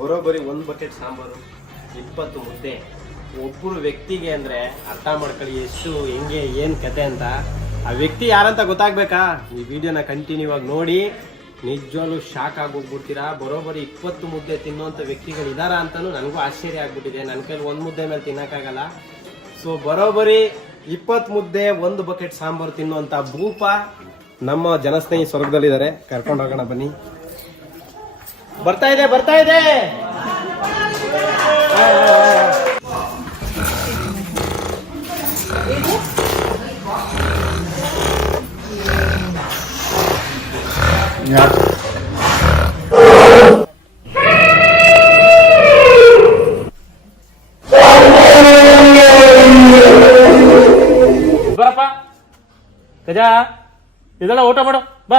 ಬರೋಬ್ಬರಿ ಒಂದು ಬಕೆಟ್ ಸಾಂಬಾರು, ಇಪ್ಪತ್ತು ಮುದ್ದೆ. ಒಬ್ಬರು ವ್ಯಕ್ತಿಗೆ ಅಂದ್ರೆ ಅರ್ಥ ಮಾಡ್ಕೊಳ್ಳಿ ಎಷ್ಟು, ಹೆಂಗೆ, ಏನು ಕತೆ ಅಂತ. ಆ ವ್ಯಕ್ತಿ ಯಾರಂತ ಗೊತ್ತಾಗ್ಬೇಕಾ? ಈ ವಿಡಿಯೋನ ಕಂಟಿನ್ಯೂ ಆಗಿ ನೋಡಿ. ನಿಜವಾಗ್ಲೂ ಶಾಕ್ ಆಗೋಗ್ಬಿಡ್ತೀರಾ? ಬರೋಬ್ಬರಿ ಇಪ್ಪತ್ತು ಮುದ್ದೆ ತಿನ್ನುವಂಥ ವ್ಯಕ್ತಿಗಳು ಇದಾರ ಅಂತಲೂ ನನಗೂ ಆಶ್ಚರ್ಯ ಆಗ್ಬಿಟ್ಟಿದೆ. ನನ್ನ ಕೈಲಿ ಒಂದು ಮುದ್ದೆ ಮೇಲೆ ತಿನ್ನೋಕ್ಕಾಗಲ್ಲ. ಸೊ ಬರೋಬ್ಬರಿ ಇಪ್ಪತ್ತು ಮುದ್ದೆ, ಒಂದು ಬಕೆಟ್ ಸಾಂಬಾರು ತಿನ್ನುವಂಥ ಭೂಪ ನಮ್ಮ ಜನಸ್ನೇಹಿ ಸ್ವರ್ಗದಲ್ಲಿದ್ದಾರೆ. ಕರ್ಕೊಂಡು ಹೋಗೋಣ ಬನ್ನಿ. ಬರ್ತಾ ಇದೆ ಬರ್ತಾ ಇದೆ. ಗಜ ಇದೆಲ್ಲ ಊಟ ಮಾಡು ಬಾ.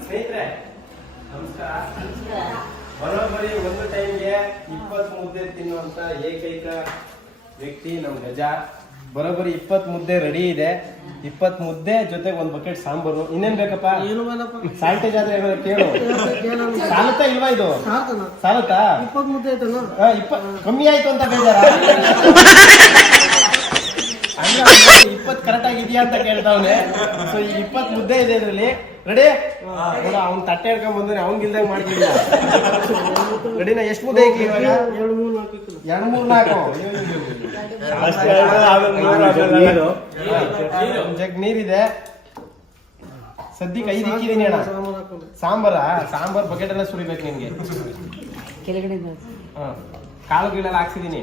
ಸ್ನೇಹಿತರೆ ನಮಸ್ಕಾರ ಬರೋಬ್ಬರಿ ಒಂದು ಟೈಮ್ಗೆ ಇಪ್ಪತ್ತು ಮುದ್ದೆ ತಿನ್ನುವಂತ ಏಕೈಕ ವ್ಯಕ್ತಿ ನಮ್ ಗಜ ಬರೋಬ್ಬರಿ ಇಪ್ಪತ್ತು ಮುದ್ದೆ ರೆಡಿ ಇದೆ. ಇಪ್ಪತ್ ಮುದ್ದೆ ಜೊತೆಗೆ ಒಂದ್ ಬಕೆಟ್ ಸಾಂಬಾರು. ಇನ್ನೇನ್ ಬೇಕಪ್ಪ? ಏನು ಬೇಡಪ್ಪ? ಸಾಲ್ಟೇಜ್ ಆದ್ರೆ ಏನಾದ್ರು ಕೇಳು. ಸಾಲುತ್ತಾ ಇಲ್ವಾ ಇದು? ಸಾಲುತ್ತಾ? ಇಪ್ಪತ್ ಮುದ್ದೆ ಆಯ್ತಲ್ಲ? ಆ, ಇಪ್ಪ ಕಮ್ಮಿ ಆಯ್ತು ಅಂತ ಬೇಜಾರ? ಇಪ್ಪತ್ ಕರೆಕ್ಟ್ ಆಗಿದ್ಯಾ ಅಂತ ಕೇಳ್ತಾವನೆ ಸೊ ಈ ಇಪ್ಪತ್ ಮುದ್ದೆ ಇದೆ ಇದ್ರಲ್ಲಿ. ರೆಡಿ ನೋಡ ಅವ್ನ್ ತಟ್ಟೆ ಹಿಡ್ಕೊಂಡ್ ಬಂದ್ರೆ ಅವ್ನ್ ಗಿಲ್ದಂಗ್ ಮಾಡ್ತಿಲ್ಲ ರೆಡಿನ ಎಷ್ಟು ಮುದ್ದೆ ಐತಿ ಇವಾಗ? ಎರಡು ಮೂರು ನಾಲ್ಕು. ಕಿಲೋ ಎರಡ್ ಮೂರ್ ನಾಲ್ಕು ಒಂದ್ ಜಗ್ ನೀರಿದೆ. ಸದ್ಯಕ್ಕೆ ಐದು ಇಕ್ಕಿದೀನಿ ಅಣ್ಣ. ಸಾಂಬಾರ್ ಸಾಂಬಾರ ಬಕೆಟ್ ಎಲ್ಲ ಸುರಿಬೇಕು ನಿಮ್ಗೆ ಕೆಳಗಡೆ ಹ. ಕಾಳುಗಳೆಲ್ಲ ಹಾಕ್ಸಿದೀನಿ.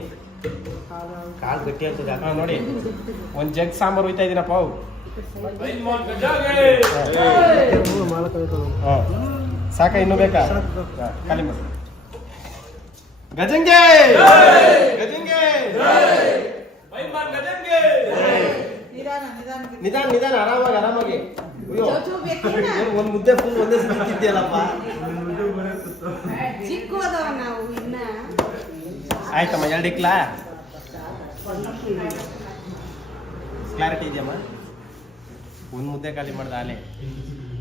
ಕಾಲು ಗಟ್ಟಿ ಆಗ್ತದೆ ಹಾ, ನೋಡಿ. ಒಂದ್ ಜಗ್ ಸಾಂಬಾರ್ ಹೋಯ್ತಾ ಇದೀನಪ್ಪ ಅವು. ಸಾಕ ಇನ್ನು ಬೇಕಾ? ಖಾಲಿ ಮಾಡಿ. ಗಜಂಗೆ! ಗಜಂಗೆ! ನಿಧಾನ ನಿಧಾನ. ಆರಾಮಾಗಿ ಆರಾಮಾಗಿ. ಒಂದ್ ಮುದ್ದೆ ಫುಲ್ ಒಂದೇ ಸತಿ ತಿಂತಿಯಲ್ಲಪ್ಪ ಚಿಕ್ಕದವ ನಾವು ಇನ್ನ ಆಯ್ತಮ್ಮ ಎರಡು ಇಕ್ಲಾ? ಕ್ಲಾರಿಟಿ ಇದೆಯಮ್ಮ? ಒಂದು ಮುದ್ದೆ ಖಾಲಿ ಮಾಡ್ದೆ ಆಲೆ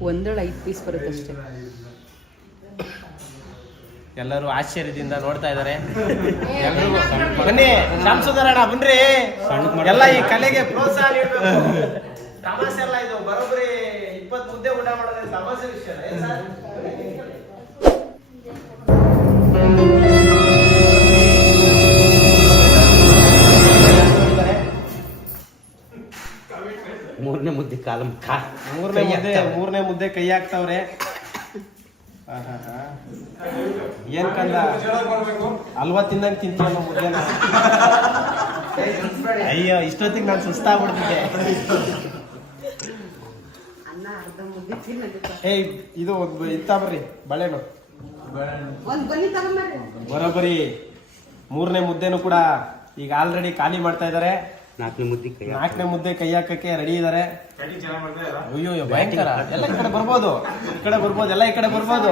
ಒಂದೊಳಗೆ ಐದು ಪೀಸ್ ಬರುತ್ತೆ ಅಷ್ಟೇ. ಎಲ್ಲರೂ ಆಶ್ಚರ್ಯದಿಂದ ನೋಡ್ತಾ ಇದಾರೆ ಎಲ್ಲರೂ ಬನ್ನಿ ಸುಧಾರಣ ಬನ್ರಿ. ಎಲ್ಲ ಈ ಕಲೆಗೆ ಪ್ರೋತ್ಸಾಹ ನೀಡ್ಬೇಕು. ತಮಾಷೆ ಅಲ್ಲ ಇದು ಬರೋಬ್ಬರಿ ಇಪ್ಪತ್ತು ಮುದ್ದೆ ಊಟ ಮಾಡೋದ್ರೆ ತಮಾಷೆ ವಿಷಯ ಮುದ್ದೆ ಕಾಲ ಮೂರನೇ ಮುದ್ದೆ ಮೂರನೇ ಮುದ್ದೆ ಕೈ ಹಾಕ್ತಾವ್ರೆ. ಏನ್ ಕಂದ? ಅಲ್ವಾ ತಿನ್ನಂಗ್ ತಿಂತೀವಲ್ಲ ಮುದ್ದೆನ? ಅಯ್ಯೋ ಇಷ್ಟೊತ್ತಿಗೆ ನಾನು ಸುಸ್ತಾಗ್ಬಿಡ್ತಿದ್ದೆ. ಮುದ್ದೆ ಏಯ್ ಇದು ಒಂದು ಇತ್ತ ಬರ್ರಿ ಬಳೆನು. ಬರೋಬರಿ ಮೂರನೇ ಮುದ್ದೆನು ಕೂಡ ಈಗ ಆಲ್ರೆಡಿ ಖಾಲಿ ಮಾಡ್ತಾ ಇದಾರೆ. ನಾಲ್ಕನೇ ಮುದ್ದೆ ಕೈ ನಾಲ್ಕನೇ ಮುದ್ದೆ ಕೈ ಹಾಕಕ್ಕೆ ರೆಡಿ ಇದಾರೆ. ಅಯ್ಯೋ ಭಯಂಕರ. ಎಲ್ಲ ಈ ಕಡೆ ಬರ್ಬೋದು. ಈ ಕಡೆ ಬರ್ಬೋದು. ಎಲ್ಲ ಈ ಕಡೆ ಬರ್ಬೋದು.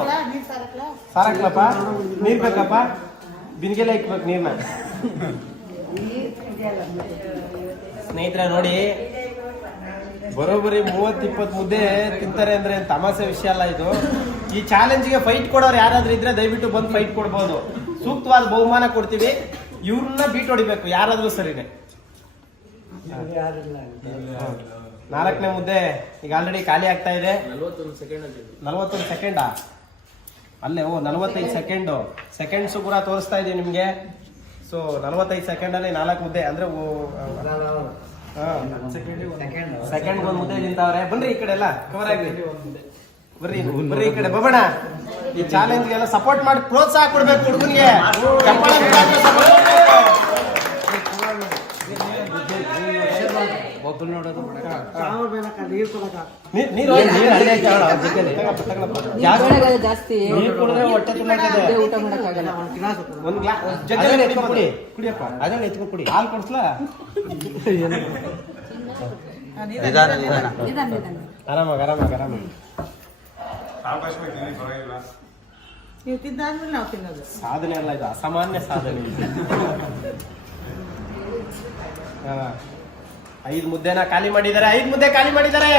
ಸಾರಕ್ಲಪ್ಪ ನೀರ್ ಬೇಕಪ್ಪ? ಬಿನ್ಗೆಲ್ಲ ಇಕ್ಬೇಕು ನೀರ್ನ. ಸ್ನೇಹಿತರೆ ನೋಡಿ. ಬರೋಬರಿ ಮೂವತ್ ಇಪ್ಪತ್ ಮುದ್ದೆ ತಿಂತಾರೆ ಅಂದ್ರೆ ತಮಾಸೆ ತಮಾಷೆ ವಿಷಯ ಅಲ್ಲ ಇದು. ಈ ಚಾಲೆಂಜ್ಗೆ ಫೈಟ್ ಕೊಡೋರು ಯಾರಾದ್ರೂ ಇದ್ರೆ ದಯವಿಟ್ಟು ಬಂದು ಫೈಟ್ ಕೊಡ್ಬೋದು. ಸೂಕ್ತವಾದ ಬಹುಮಾನ ಕೊಡ್ತೀವಿ. ಇವ್ರನ್ನ ಬೀಟ್ ಹೊಡಿಬೇಕು ಯಾರಾದ್ರೂ ಸರಿನೇ. ನಾಲ್ಕನೇ ಮುದ್ದೆ ಈಗ ಆಲ್ರೆಡಿ ಖಾಲಿ ಆಗ್ತಾ ಇದೆ. ನಲ್ವತ್ತೊಂದು ಸೆಕೆಂಡಾ ಅಲ್ಲೇ ಓ ನಲ್ವತ್ತೈದು ಸೆಕೆಂಡು ಸೆಕೆಂಡ್ಸು ಕೂಡ ತೋರಿಸ್ತಾ ಇದೆ ನಿಮಗೆ. ಸೊ ನಲವತ್ತೈದು ಸೆಕೆಂಡಲ್ಲಿ ನಾಲ್ಕು ಮುದ್ದೆ. ಅಂದ್ರೆ ಸೆಕೆಂಡ್ ಒಂದು ಮುದ್ದೆ ನಿಂತವ್ರೆ. ಬನ್ರಿ ಈ ಕಡೆ ಎಲ್ಲ. ಕವರ್ ಆಗ್ರಿ ಬರ್ರಿ ಬರ್ರಿ ಈ ಕಡೆ. ಬಬಣ ಈ ಚಾಲೆಂಜ್ ಎಲ್ಲ ಸಪೋರ್ಟ್ ಮಾಡಿ ಪ್ರೋತ್ಸಾಹ ಕೊಡ್ಬೇಕು ಹುಡುಗನ್ಗೆ ಚಪ್ಪಾಳೆ ಮುಖಾಂತರ support ಕೊಡ್ಬೇಕು. ಒಬ್ಬರು ನೋಡೋದು ಸಾಂಬಾರ್ ಬೇಡಕ್ಕ ನೀರ್ ಕೊಡಕ ನೀರ್- ನೀರು ನೀರು ಅಲ್ಲೇ ಐತೆ ಅವಳ ಜಗ್ಗಲ್ಲಿ. ತಗೊಳಪ್ಪ, ನೋಡೋದು ಜಾಸ್ತಿ. ಊಟ ಮಾಡಕ್ಕಾಗಲ್ಲ ಒಂದು ಗಿಲಾಸ್ ಜಗ್ಗಲ್ಲಿ ಕುಡಿ ಕುಡಿ. ಕುಡಿಯಪ್ಪ. ಅದನ್ನ ಕುಡಿ. ಹಾಲು ಕೊಡ್ಸ್ಲಾ? ನಿಧಾನ ನಿಧಾನ. ಆರಾಮಾಗ ಆರಾಮಾಗ ಆರಾಮಾಗ. ನೀವು ತಿಂದಾದ್ಮೇಲೆ ನಾವು ತಿನ್ನೋದು. ಸಾಧನೆ ಅಲ್ಲ ಇದು ಅಸಾಮಾನ್ಯ ಸಾಧನೆ. ಹಾ. ಐದ್ ಮುದ್ದೆನ ಖಾಲಿ ಮಾಡಿದ್ದಾರೆ ಐದ್ ಮುದ್ದೆ ಖಾಲಿ ಮಾಡಿದ್ದಾರೆ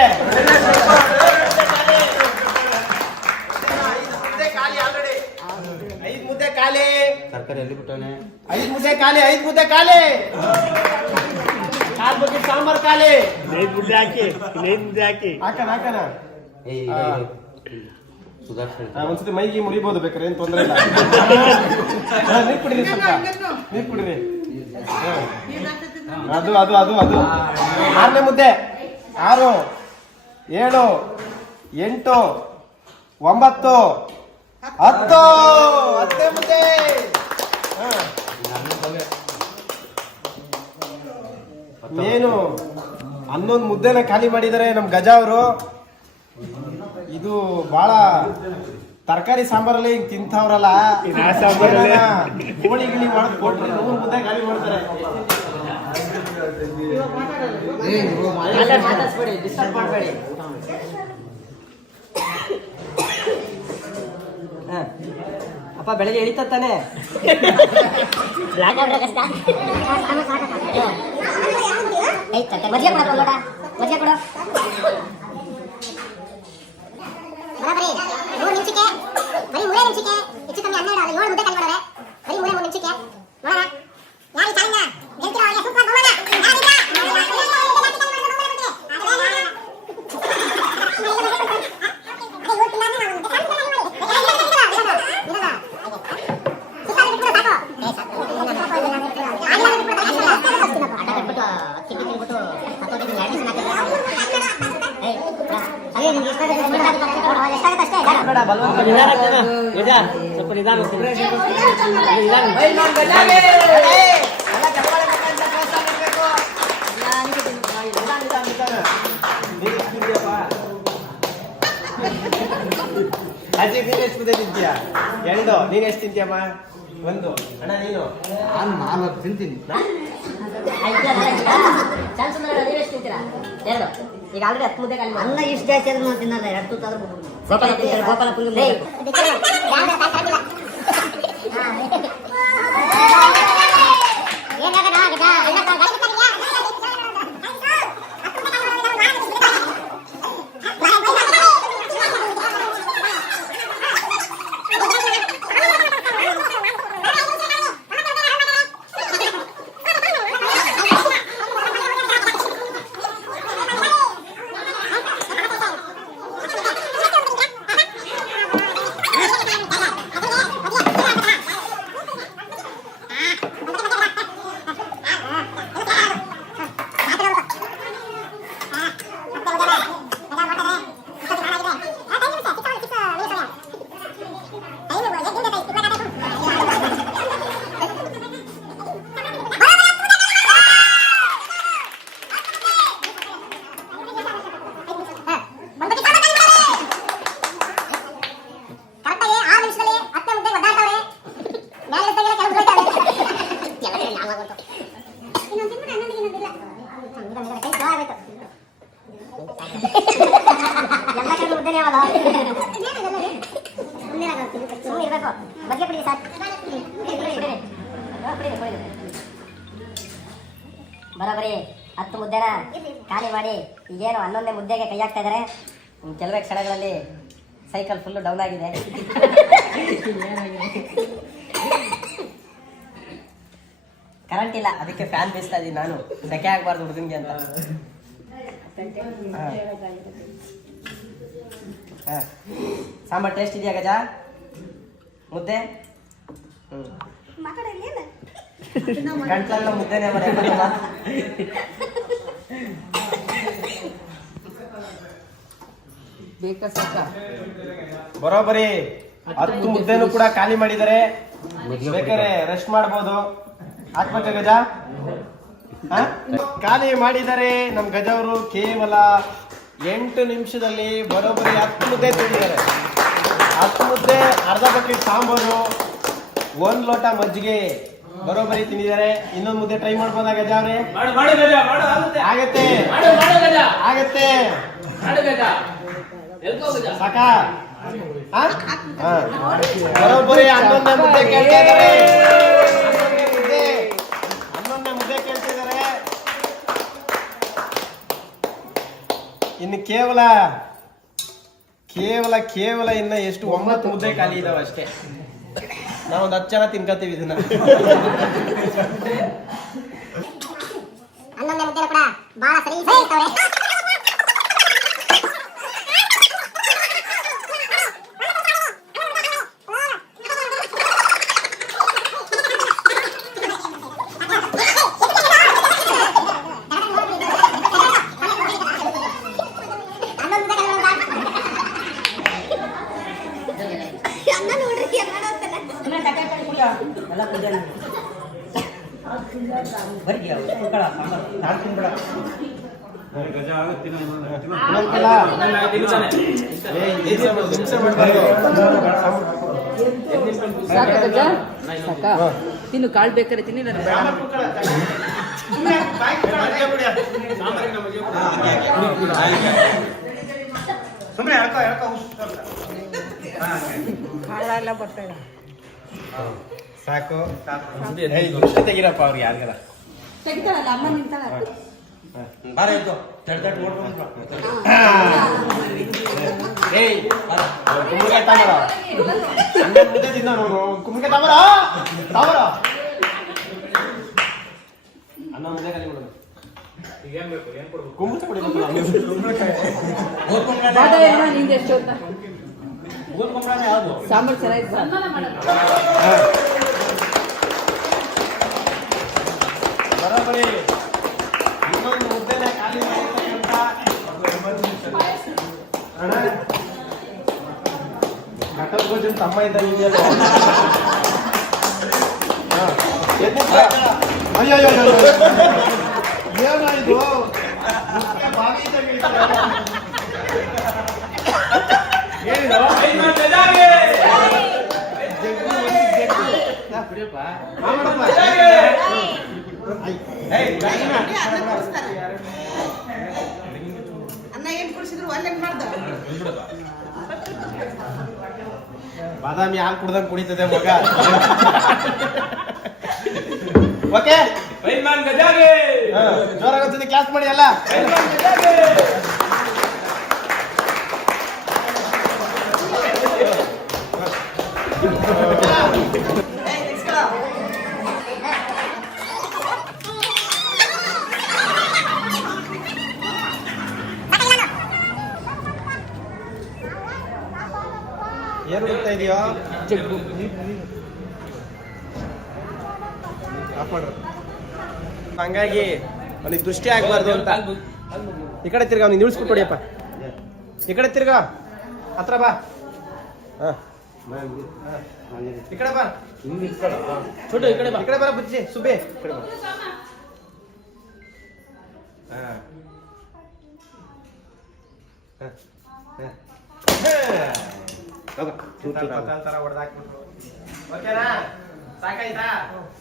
ಐದು ಮುದ್ದೆ ಖಾಲಿ. ತರಕಾರಿ ಎಲ್ಲಿ ಬಿಟ್ಟವನೆ? ಐದ್ ಮುದ್ದೆ ಖಾಲಿ ಐದು ಮುದ್ದೆ ಖಾಲಿ. ಕಾಲ್ ಬಗ್ಗೆ ಸಾಂಬಾರ್ ಖಾಲಿ. ಮುದ್ದೆ ಹಾಕಿ ಮುದ್ದೆ ಹಾಕಿ. ಹಾಕಣ ಹಾಕಣ. ಒಂದ್ಸತಿ ಮೈಗೆ ಮುಡಿಬಹುದು ಬೇಕಾರೆ ಏನ್ ತೊಂದ್ರೆ ಇಲ್ಲ. ನೀರ್ ಕುಡಿರಿ ಸ್ವಲ್ಪ. ನೀರ್ ಕುಡಿರಿ. ಅದು ಅದು ಅದು ಅದು. ಆರನೇ ಮುದ್ದೆ. ಆರು ಏಳು ಎಂಟು ಒಂಬತ್ತು ಹತ್ತು. ಹತ್ತನೇ ಮುದ್ದೆ. ಏನು? ಹನ್ನೊಂದು ಮುದ್ದೆನ ಖಾಲಿ ಮಾಡಿದ್ದಾರೆ ನಮ್ ಗಜ ಅವರು ಇದು ಬಹಳ ತರಕಾರಿ ಸಾಂಬಾರಲ್ಲಿ ಹಿಂಗ್ ತಿಂತವ್ರಲ್ಲ ಇದ್ ಆ ಸಾಂಬಾರಲ್ಲೇ? ಕೋಳಿ ಗಿಳಿ ಮಾಡೋದು ಕೊಟ್ರೆ ನೂರು ಮುದ್ದೆ ಖಾಲಿ ಮಾಡ್ತಾರೆ. ಅಪ್ಪ ಬೆಳಗ್ಗೆ ಇಳಿತಾನೆ ತಾನೆ ಮಜ್ಜಿಗೆ ಕೊಡು ಕೊಡು ಬರೀ ಮೂರು ನಿಮಿಷಕ್ಕೆ ಬರೀ ಮೂರೇ ನಿಮಿಷಕ್ಕೆ ಹೆಚ್ಚು ಕಮ್ಮಿ ಹನ್ನೆರಡು ಅಲ್ಲ ಏಳು ಮುದ್ದೆ ಕೈ ಮಾಡೋರೆ ಬರೀ ಮೂರೇ ಮೂರು ನಿಮಿಷಕ್ಕೆ ನೋಡೋಣ ಯಾರು ಚಾಲೆಂಜ ಗೆಲ್ತಿರೋ ಅವ್ರಿಗೆ ಸೂಪರ್ ಬಹುಮಾನ ಸ್ವಲ್ಪ ನಿಧಾನ ಎಷ್ಟು ತಿಂತೀಯ ಎರಡು ನೀನ್ ಎಷ್ಟು ತಿಂತೀಯಮ್ಮ? ಒಂದು. ಅಣ್ಣ ನೀನು? ನಾನು ನಾಲ್ಕು ತಿಂತೀನಿ. ಈಗ ಆಲ್ರೆಡಿ ಹತ್ತು ಮುದ್ದೆ ಖಾಲಿ ಅಲ್ಲ ಇಷ್ಟು ಜಾಸ್ತಿ ಆದ್ರೆ ನಾವು ತಿನ್ನಲ್ಲ ಎರಡು ತುತ್ತಾದ್ರೂ ಗೋಪಾಲ ಪುರಿ ಗೋಪಾಲ ಪುರಿ ಕರೆಕ್ಟಾಗಿ ಆರು ನಿಮಿಷದಲ್ಲಿ ಹತ್ತೆ ಮುದ್ದೆ ಒದ್ದಾಡ್ತಾವ್ರೆ ಮೇಲೆ ಎತ್ತಾಗೆಲ್ಲ ಕೆಳಗೆ ಬೀಳ್ತಾವೆ ಎಲ್ಲ ಕಡೆ ನಾವು ಆಗೋದು ಇನ್ನೊಂದು ತಿಂಗಳು ಹನ್ನೊಂದು ಇನ್ನೊಂದಿಲ್ಲ ನಿಧಾನ ನಿಧಾನ ಕೈ ಸ್ಲೋ ಆಗ್ಬೇಕು ಎಲ್ಲ ಹತ್ತು ಮುದ್ದೆನ ಖಾಲಿ ಮಾಡಿ, ಈಗೇನು ಹನ್ನೊಂದೇ ಮುದ್ದೆಗೆ ಕೈ ಹಾಕ್ತಾ ಇದ್ದಾರೆ ಕೆಲವೇ ಕ್ಷಣಗಳಲ್ಲಿ ಸೈಕಲ್ ಫುಲ್ಲು ಡೌನ್ ಆಗಿದೆ. ಕರೆಂಟ್ ಇಲ್ಲ, ಅದಕ್ಕೆ ಫ್ಯಾನ್ ಬೀಸ್ತಾ ಇದ್ದೀನಿ ನಾನು. ಸೆಕೆ ಆಗ್ಬಾರ್ದು ಹುಡುಗನ್ಗೆ ಅಂತ. ಹಾ. ಸಾಂಬಾರ್ ಟೇಸ್ಟ್ ಇದೆಯಾ ಗಜ? ಮುದ್ದೆ? ಹ್ಮ್. ಗಂಟ್ಲೆಲ್ಲ ಮುದ್ದೆನೆ ಮಾಡಿ ಬೇಕಾ ಸಾಕ? ಬರೋಬ್ಬರಿ ಹತ್ತು ಮುದ್ದೆನೂ ಕೂಡ ಖಾಲಿ ಮಾಡಿದ್ದಾರೆ ಬೇಕಾದ್ರೆ ರೆಸ್ಟ್ ಮಾಡ್ಬೋದು. ಆತ್ಮಹತ್ಯೆ ಗಜ? ಖಾಲಿ ಮಾಡಿದರೆ ನಮ್ ಗಜ ಅವರು ಕೇವಲ ಎಂಟು ನಿಮಿಷದಲ್ಲಿ ಬರೋಬ್ಬರಿ ಹತ್ತು ಮುದ್ದೆ ತಿಂದಿದ್ದಾರೆ. ಹತ್ತು ಮುದ್ದೆ ಅರ್ಧ ಬಕೆಟ್ ಸಾಂಬಾರು ಒಂದ್ ಲೋಟ ಮಜ್ಜಿಗೆ ಬರೋಬ್ಬರಿ ತಿಂದಿದ್ದಾರೆ. ಇನ್ನೊಂದು ಮುದ್ದೆ ಟ್ರೈ ಮಾಡ್ಬೋದಾ ಗಜ ಅವ್ರೆ? ಆಗುತ್ತೆ. ಆಗತ್ತೆ. ಸಾಕಾ. ಬರೋಬ್ಬರಿ ಹನ್ನೊಂದೇ ಮುದ್ದೆ ಕೇಳ್ತಾ ಇದ್ದಾರೆ ಹನ್ನೊಂದನೇ ಮುದ್ದೆ ಹನ್ನೊಂದನೇ ಮುದ್ದೆ ಕೇಳ್ತಿದ್ದಾರೆ ಇನ್ನು ಕೇವಲ ಕೇವಲ ಕೇವಲ ಇನ್ನ ಎಷ್ಟು ಒಂಬತ್ತು ಮುದ್ದೆ ಖಾಲಿ ಇದಾವೆ ಅಷ್ಟೇ ನಾವೊಂದು ಹತ್ತು ಜನ ತಿನ್ಕತ್ತೀವಿ ಇದನ್ನ. ಹನ್ನೊಂದನೇ ಮುದ್ದೆನೂ ಕೂಡ? ಬಹಳ ಸರಿ ಸಾಕ ಗಜ? ಸಾಕ? ತಿನ್ನು ಕಾಳು ಬೇಕಾದ್ರೆ ತಿನ್ನಿ ನಾನು ಬೇಡ. ಬರ್ತಾಯಿಲ್ಲ ಸಾಕು ತೆಗಿರಪ್ಪ ಅವ್ರಿಗೆ ಯಾರಿಗೆಲ್ಲ? ತೆಗಿತಾಳಲ್ಲ ಅಮ್ಮ ನಿಂತಾಳ ಬಾರ ಇದ್ದು ತಡ್ ತಡ್ ನೋಡ್ಕೊಂಡು ಏಯ್ ಕುಂಬಳಕಾಯಿ ಮುದ್ದೆ ತಿನ್ನೋ ನೋಡು ಕುಂಬಳಕಾಯಿ ತಾಮರ ತಾಮರ ಅನ್ನ ಮುದ್ದೆ ಕಲಿ ಸಾಂಬಾರು ಮಾಡಪ್ಪ. ಏಯ್, ಗಾಡಿನ. ಅನ್ನ ಏನ್ ಕುಡಿಸಿದ್ರು ಅಲ್ಲೇನ್ ಮಾಡ್ದ? ಬಾದಾಮಿ ಹಾಲು ಕುಡ್ದಂಗ್ ಕುಡಿತದೆ ಮಗ. ಓಕೆ? ಪೈಲ್ವಾನ್ ಗಜಾಗೆ! ಜೋರಾಗಿ ಒಂದ್ಸತಿ ಕ್ಲಾಸ್ ಮಾಡಿ ಅಲ್ಲ ಪೈಲ್ವಾನ್ ಗಜಾಗೆ! Cheque book. ಹಂಗಾಗಿ ಅವನಿಗೆ ದೃಷ್ಟಿ ಆಗಬಾರ್ದು ಅಂತ. ಈ ಕಡೆ ತಿರ್ಗ ಅವ್ನಿಗೆ ನಿಲ್ಸ್ಬಿಟ್ಟು ಕೊಡಿಯಪ್ಪ ಈ ಕಡೆ ತಿರ್ಗ. ಹತ್ರ ಬಾ. ಹಾಂ. ಈ ಕಡೆ ಬಾ. ಚೋಟು ಈ ಕಡೆ ಬಾ. ಈ ಕಡೆ ಬರ ಬುಜ್ಜಿ ಸುಬ್ಬಿ. ಈ ಕಡೆ ಬಾ ಹಾಂ. ಹಾಂ. ಹೋಗು. ಓಕೆನಾ ಸಾಕಾಯ್ತಾ?